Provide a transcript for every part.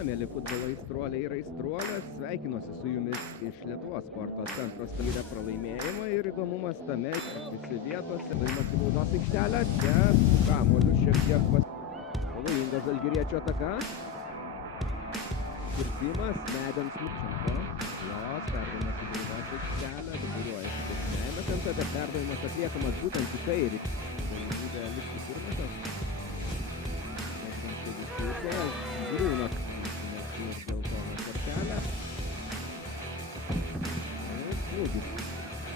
Dieną, mėly futbolo aistruoliai ir aistruolės. Sveikinuosi su jumis iš Lietuvos sporto centro stylę pralaimėjimą ir įdomumas tame, visi vietose. Daimas į baudos aikštelę, čia kamuoliu šiek tiek pavojinga Žalgiriečio ataka. Kirtimas, Medens Mikčenko. Jos perdavimas į baudos aikštelę, duburiuojasi dešiniajame kampe, bet perdavimas atliekamas būtent į kairį. Galimybė likti pirmasis. Griūnas ir geltoną kortelę.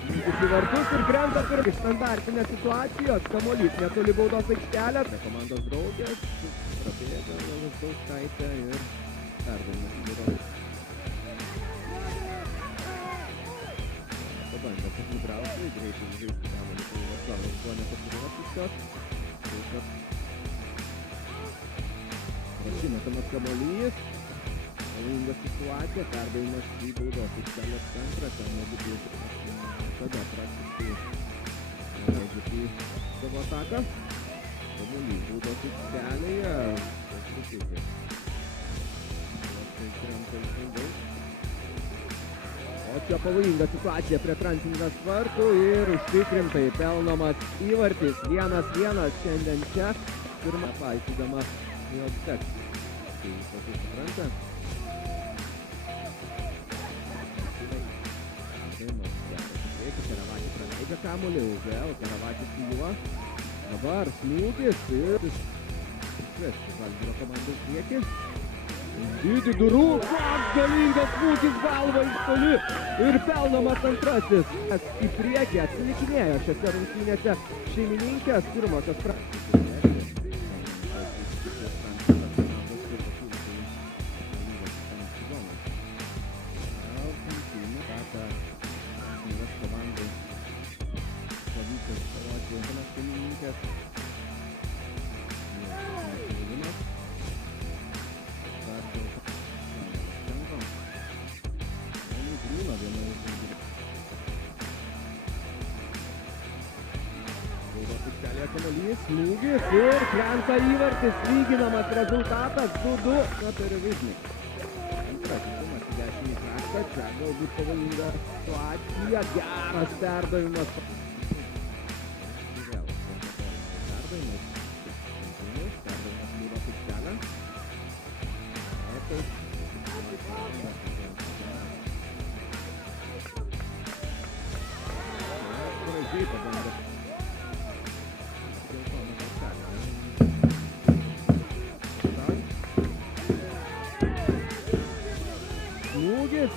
Smūgis į vartus ir krenta iš standartinės situacijos. Kamuolys netoli baudos aikštelę. Komandos draugės prabėga Lazauskaitė ir perdavimas į baudos. Pabandė nubrauti, greitai žaisti kamuolį. Varžovas buvo nepasiruošusios. Prasimetamas kamuolys, pavojinga situacija, perdavimas į baudos aikštelės centrą, ten nebūtų tada praktiškai leidžiasi į savo ataką. Kamuolys baudos aikštelėje, o čia pavojinga situacija prie Transinės vartų ir užtikrintai pelnomas įvartis 1-1 šiandien čia, pirmą paisydama jo teks. Tai patys supranta. Karavatį praleidžia kamuolį, vėl Karavatį su juo. Dabar smūgis ir Žalgirio komandų priekį. Didį durų, koks galingas smūgis galva iš toli ir pelnomas antrasis. Į priekį atsilikinėjo šiose rungtynėse šeimininkės pirmosios praktikos. Kamuolys, smūgis ir krenta įvartis, lyginamas rezultatas 2-2. Pereviznik. Antrasis sumas į dešinį kraštą, čia galbūt pavojinga situacija, geras perdavimas. Perdavimas baudos aikštelę. Gražiai pabandė. Smūgis.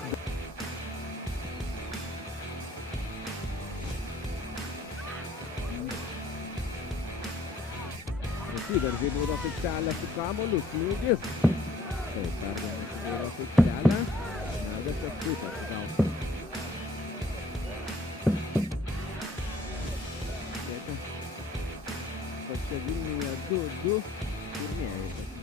Prasiveržė baudos aikštelę su kamuoliu, smūgis. Taip, perdavimas į baudos aikštelę. Nedačias pusės gauti. Pačia Vilniuje 2-2 pirmieji.